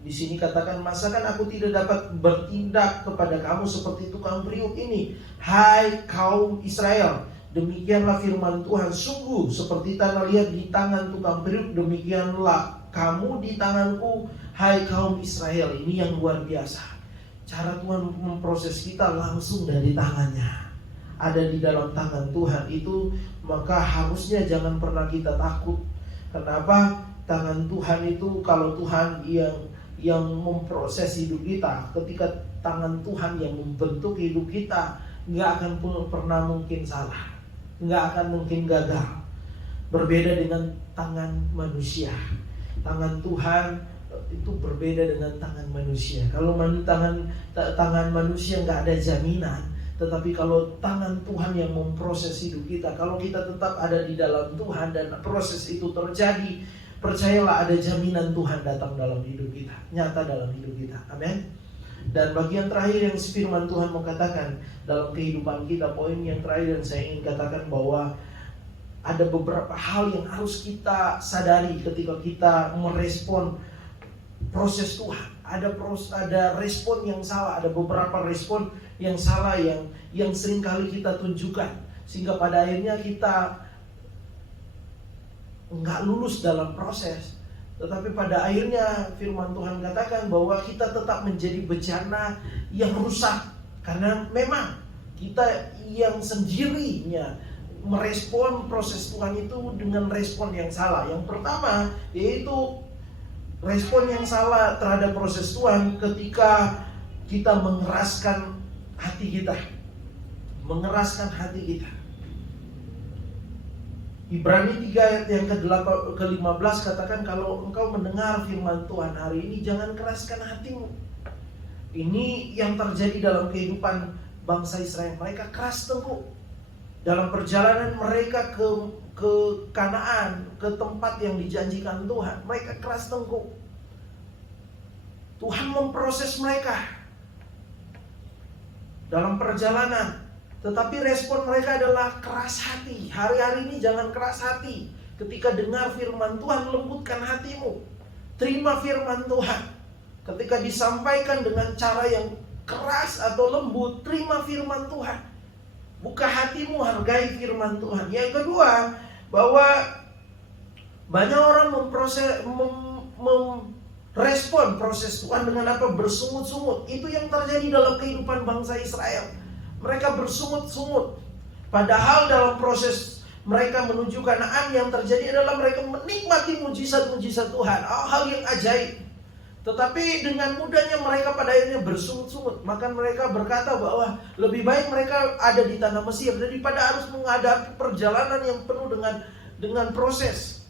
Di sini katakan, masakan aku tidak dapat bertindak kepada kamu seperti tukang periuk ini, hai kaum Israel. Demikianlah firman Tuhan, sungguh seperti tanah liat di tangan tukang periuk, demikianlah kamu di tanganku, hai kaum Israel. Ini yang luar biasa. Cara Tuhan memproses kita langsung dari tangannya. Ada di dalam tangan Tuhan itu, maka harusnya jangan pernah kita takut. Kenapa? Tangan Tuhan itu, kalau Tuhan yang memproses hidup kita, ketika tangan Tuhan yang membentuk hidup kita, gak akan pernah mungkin salah, nggak akan mungkin gagal. Berbeda dengan tangan manusia. Tangan Tuhan itu berbeda dengan tangan manusia. Kalau tangan manusia nggak ada jaminan, tetapi kalau tangan Tuhan yang memproses hidup kita, kalau kita tetap ada di dalam Tuhan dan proses itu terjadi, percayalah ada jaminan Tuhan datang dalam hidup kita, nyata dalam hidup kita. Amin. Dan bagian terakhir yang firman Tuhan mengatakan dalam kehidupan kita, poin yang terakhir yang saya ingin katakan, bahwa ada beberapa hal yang harus kita sadari ketika kita merespon proses Tuhan. Ada respon yang salah, ada beberapa respon yang salah yang sering kali kita tunjukkan, sehingga pada akhirnya kita nggak lulus dalam proses. Tetapi pada akhirnya firman Tuhan katakan bahwa kita tetap menjadi bejana yang rusak. Karena memang kita yang sendirinya merespon proses Tuhan itu dengan respon yang salah. Yang pertama yaitu respon yang salah terhadap proses Tuhan ketika kita mengeraskan hati kita. Mengeraskan hati kita. Ibrani 3 ayat yang ke-15 katakan, kalau engkau mendengar firman Tuhan hari ini, jangan keraskan hatimu. Ini yang terjadi dalam kehidupan bangsa Israel. Mereka keras tengkuk dalam perjalanan mereka ke Kanaan, ke tempat yang dijanjikan Tuhan. Mereka keras tengkuk. Tuhan memproses mereka dalam perjalanan. Tetapi respon mereka adalah keras hati. Hari-hari ini jangan keras hati. Ketika dengar firman Tuhan, lembutkan hatimu. Terima firman Tuhan. Ketika disampaikan dengan cara yang keras atau lembut, terima firman Tuhan. Buka hatimu, hargai firman Tuhan. Yang kedua, bahwa banyak orang merespon proses Tuhan dengan apa? Bersungut-sungut. Itu yang terjadi dalam kehidupan bangsa Israel. Mereka bersungut-sungut. Padahal dalam proses mereka menuju Kanaan, yang terjadi adalah mereka menikmati mujizat-mujizat Tuhan, hal yang ajaib. Tetapi dengan mudahnya mereka pada akhirnya bersungut-sungut. Maka mereka berkata bahwa lebih baik mereka ada di tanah Mesir daripada harus menghadapi perjalanan yang penuh dengan proses.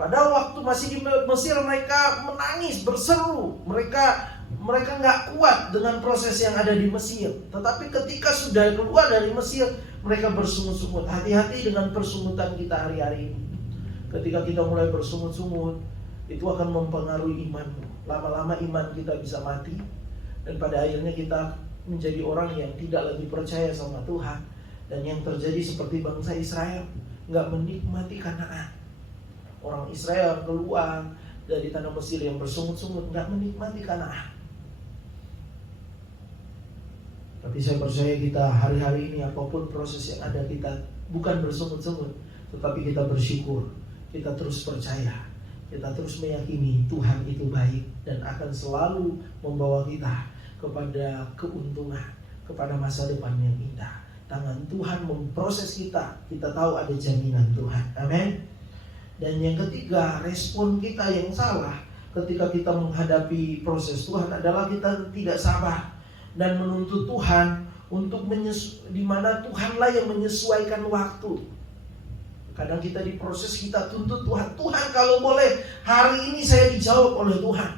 Pada waktu masih di Mesir mereka menangis, berseru. Mereka nggak kuat dengan proses yang ada di Mesir. Tetapi ketika sudah keluar dari Mesir, mereka bersungut-sungut. Hati-hati dengan persungutan kita hari-hari ini. Ketika kita mulai bersungut-sungut, itu akan mempengaruhi imanmu. Lama-lama iman kita bisa mati. Dan pada akhirnya kita menjadi orang yang tidak lagi percaya sama Tuhan. Dan yang terjadi seperti bangsa Israel, nggak menikmati Kanaan. Orang Israel keluar dari tanah Mesir yang bersungut-sungut, nggak menikmati Kanaan. Tapi saya percaya kita hari-hari ini, apapun proses yang ada, kita bukan bersungut-sungut, tetapi kita bersyukur. Kita terus percaya, kita terus meyakini Tuhan itu baik dan akan selalu membawa kita kepada keuntungan, kepada masa depan yang indah. Tangan Tuhan memproses kita, kita tahu ada jaminan Tuhan. Amin. Dan yang ketiga, respon kita yang salah ketika kita menghadapi proses Tuhan adalah kita tidak sabar dan menuntut Tuhan untuk di mana Tuhanlah yang menyesuaikan waktu. Kadang kita diproses, kita tuntut Tuhan. Tuhan kalau boleh hari ini saya dijawab oleh Tuhan.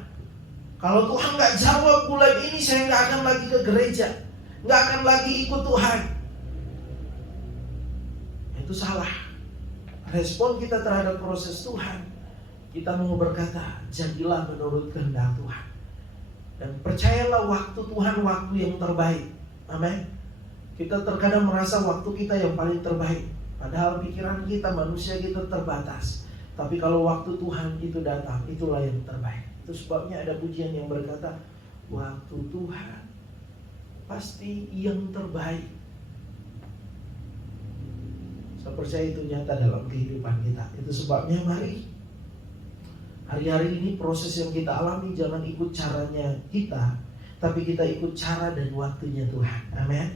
Kalau Tuhan gak jawab bulan ini, saya gak akan lagi ke gereja, gak akan lagi ikut Tuhan. Itu salah. Respon kita terhadap proses Tuhan, kita mau berkata, jadilah menurut kehendak Tuhan. Dan percayalah waktu Tuhan waktu yang terbaik. Amin. Kita terkadang merasa waktu kita yang paling terbaik, padahal pikiran kita, manusia kita terbatas. Tapi kalau waktu Tuhan itu datang, itulah yang terbaik. Itu sebabnya ada pujian yang berkata, waktu Tuhan pasti yang terbaik. Saya percaya itu nyata dalam kehidupan kita. Itu sebabnya mari hari-hari ini proses yang kita alami jangan ikut caranya kita, tapi kita ikut cara dan waktunya Tuhan. Amin.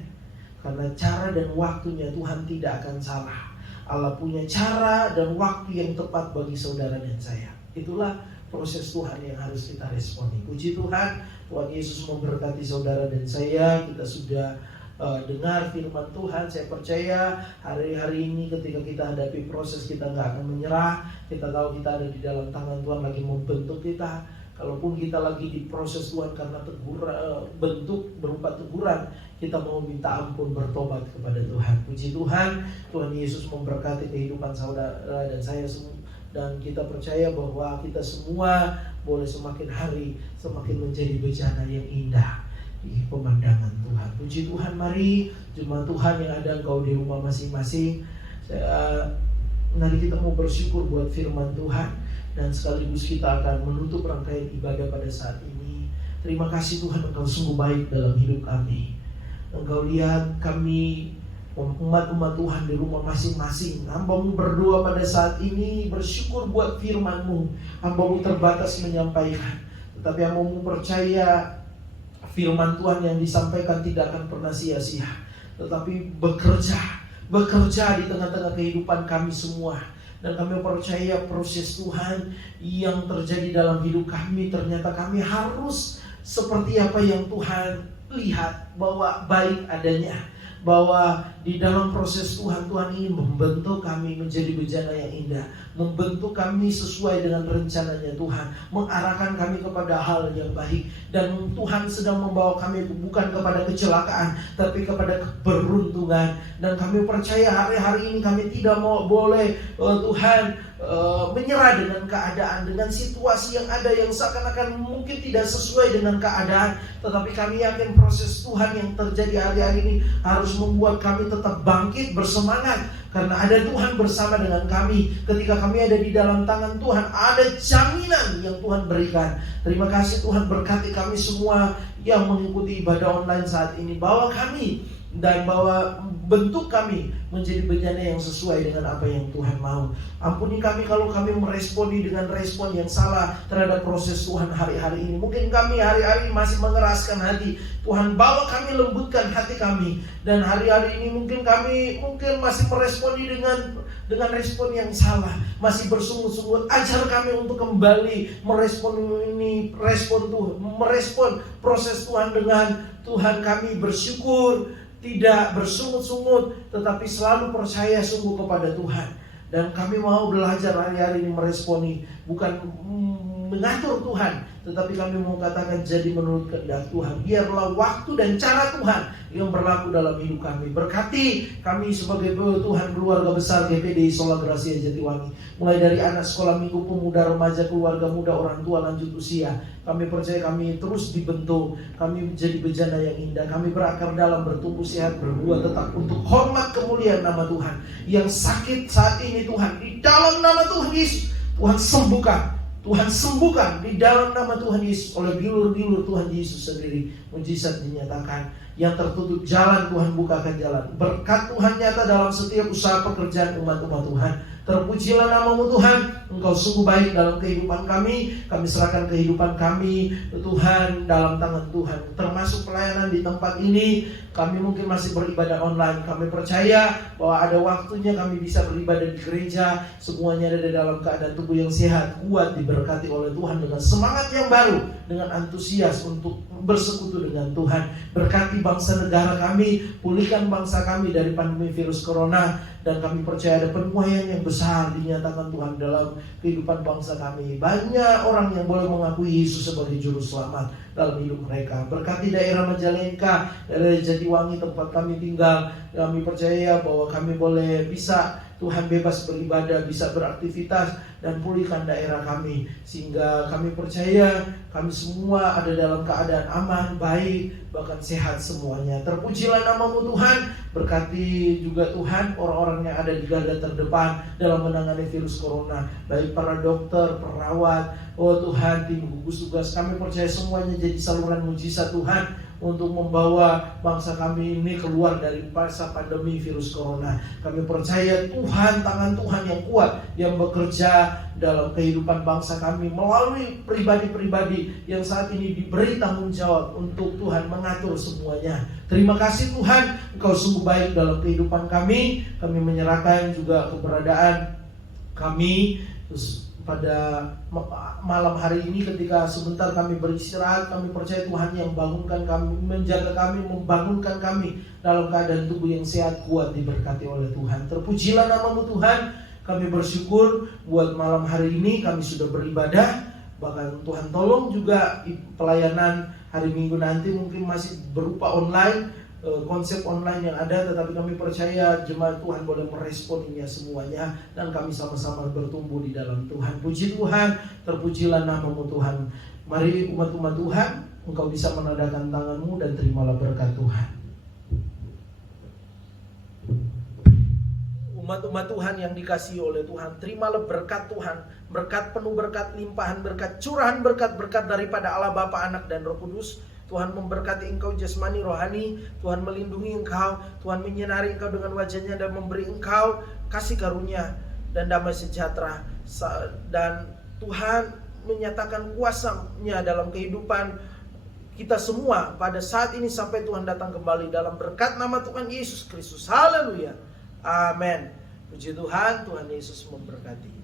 Karena cara dan waktunya Tuhan tidak akan salah. Allah punya cara dan waktu yang tepat bagi saudara dan saya. Itulah proses Tuhan yang harus kita responi. Puji Tuhan, Tuhan Yesus memberkati saudara dan saya. Kita sudah dengar firman Tuhan. Saya percaya hari-hari ini ketika kita hadapi proses, kita gak akan menyerah. Kita tahu kita ada di dalam tangan Tuhan lagi membentuk kita. Kalaupun kita lagi diproses Tuhan karena bentuk berupa teguran, kita mau minta ampun, bertobat kepada Tuhan. Puji Tuhan, Tuhan Yesus memberkati kehidupan saudara dan saya semua. Dan kita percaya bahwa kita semua boleh semakin hari semakin menjadi bejana yang indah di pemandangan Tuhan. Puji Tuhan, mari jemaat Tuhan yang ada engkau di rumah masing-masing, mari kita mau bersyukur buat firman Tuhan. Dan sekaligus kita akan menutup rangkaian ibadah pada saat ini. Terima kasih Tuhan, engkau sungguh baik dalam hidup kami. Engkau lihat kami umat-umat Tuhan di rumah masing-masing. Hamba-Mu berdoa pada saat ini, bersyukur buat firman-Mu. Hamba-Mu terbatas menyampaikan, tetapi hamba-Mu percaya firman Tuhan yang disampaikan tidak akan pernah sia-sia, tetapi bekerja bekerja di tengah-tengah kehidupan kami semua. Dan kami percaya proses Tuhan yang terjadi dalam hidup kami, ternyata kami harus seperti apa yang Tuhan lihat bahwa baik adanya. Bahwa di dalam proses Tuhan ingin membentuk kami menjadi bejana yang indah, membentuk kami sesuai dengan rencananya Tuhan, mengarahkan kami kepada hal yang baik. Dan Tuhan sedang membawa kami bukan kepada kecelakaan, tapi kepada keberuntungan. Dan kami percaya hari-hari ini kami tidak boleh Tuhan menyerah dengan keadaan, dengan situasi yang ada yang seakan-akan mungkin tidak sesuai dengan keadaan. Tetapi kami yakin proses Tuhan yang terjadi hari-hari ini harus membuat kami tetap bangkit, bersemangat. Karena ada Tuhan bersama dengan kami. Ketika kami ada di dalam tangan Tuhan, ada jaminan yang Tuhan berikan. Terima kasih Tuhan, berkati kami semua yang mengikuti ibadah online saat ini. Bawa kami dan bawa bentuk kami menjadi bejana yang sesuai dengan apa yang Tuhan mau. Ampuni kami kalau kami meresponi dengan respon yang salah terhadap proses Tuhan hari-hari ini. Mungkin kami hari-hari ini masih mengeraskan hati. Tuhan, bawa kami, lembutkan hati kami. Dan hari-hari ini mungkin kami masih meresponi dengan respon yang salah, masih bersungut-sungut. Ajar kami untuk kembali merespon proses Tuhan dengan Tuhan kami bersyukur, tidak bersungut-sungut, tetapi selalu percaya sungguh kepada Tuhan. Dan kami mau belajar hari-hari ini meresponi, bukan mengatur Tuhan, tetapi kami mau katakan jadi menurut kehendak Tuhan. Biarlah waktu dan cara Tuhan yang berlaku dalam hidup kami. Berkati kami sebagai Tuhan keluarga besar GPD Sola Gracia Jatiwangi. Mulai dari anak sekolah minggu, pemuda, remaja, keluarga muda, orang tua, lanjut usia. Kami percaya kami terus dibentuk. Kami menjadi bejana yang indah. Kami berakar dalam, bertumbuh sehat, berbuah tetap untuk hormat kemuliaan nama Tuhan. Yang sakit saat ini Tuhan, di dalam nama Tuhan Yesus, Tuhan sembuhkan. Tuhan sembuhkan di dalam nama Tuhan Yesus. Oleh bilur-bilur Tuhan Yesus sendiri mujizat dinyatakan. Yang tertutup jalan Tuhan bukakan jalan. Berkat Tuhan nyata dalam setiap usaha pekerjaan umat-umat Tuhan. Terpujilah namamu Tuhan. Engkau sungguh baik dalam kehidupan kami. Kami serahkan kehidupan kami Tuhan dalam tangan Tuhan. Termasuk pelayanan di tempat ini. Kami mungkin masih beribadah online. Kami percaya bahwa ada waktunya kami bisa beribadah di gereja. Semuanya ada dalam keadaan tubuh yang sehat, kuat, diberkati oleh Tuhan dengan semangat yang baru, dengan antusias untuk bersekutu dengan Tuhan. Berkati bangsa negara kami, pulihkan bangsa kami dari pandemi virus corona. Dan kami percaya ada penuaian yang besar dinyatakan Tuhan dalam kehidupan bangsa kami. Banyak orang yang boleh mengakui Yesus sebagai juru selamat dalam hidup mereka. Berkati daerah Majalengka, daerah Jatiwangi tempat kami tinggal. Kami percaya bahwa kami boleh bisa Tuhan bebas beribadah, bisa beraktivitas, dan pulihkan daerah kami. Sehingga kami percaya kami semua ada dalam keadaan aman, baik, bahkan sehat semuanya. Terpujilah namamu Tuhan. Berkati juga Tuhan orang-orang yang ada di garda terdepan dalam menangani virus corona. Baik para dokter, perawat, Tuhan, tim gugus tugas. Kami percaya semuanya jadi saluran mujizat Tuhan untuk membawa bangsa kami ini keluar dari masa pandemi virus corona. Kami percaya Tuhan, tangan Tuhan yang kuat yang bekerja dalam kehidupan bangsa kami melalui pribadi-pribadi yang saat ini diberi tanggung jawab untuk Tuhan mengatur semuanya. Terima kasih Tuhan, Engkau sungguh baik dalam kehidupan kami. Kami menyerahkan juga keberadaan kami pada malam hari ini ketika sebentar kami beristirahat. Kami percaya Tuhan yang bangunkan kami, menjaga kami, membangunkan kami dalam keadaan tubuh yang sehat, kuat, diberkati oleh Tuhan. Terpujilah namamu Tuhan. Kami bersyukur buat malam hari ini kami sudah beribadah. Bahkan Tuhan tolong juga pelayanan hari Minggu nanti mungkin masih berupa online, konsep online yang ada, tetapi kami percaya jemaat Tuhan boleh meresponinya semuanya, dan kami sama-sama bertumbuh di dalam Tuhan. Puji Tuhan, terpujilah namamu Tuhan. Mari umat-umat Tuhan, engkau bisa menadakan tanganmu dan terimalah berkat Tuhan. Umat-umat Tuhan yang dikasihi oleh Tuhan, terimalah berkat Tuhan. Berkat penuh, berkat limpahan, berkat curahan, berkat-berkat daripada Allah Bapa, Anak, dan Roh Kudus. Tuhan memberkati engkau jasmani, rohani. Tuhan melindungi engkau. Tuhan menyinari engkau dengan wajahnya dan memberi engkau kasih karunia dan damai sejahtera. Dan Tuhan menyatakan kuasa-Nya dalam kehidupan kita semua pada saat ini sampai Tuhan datang kembali, dalam berkat nama Tuhan Yesus Kristus. Haleluya. Amin. Puji Tuhan, Tuhan Yesus memberkati.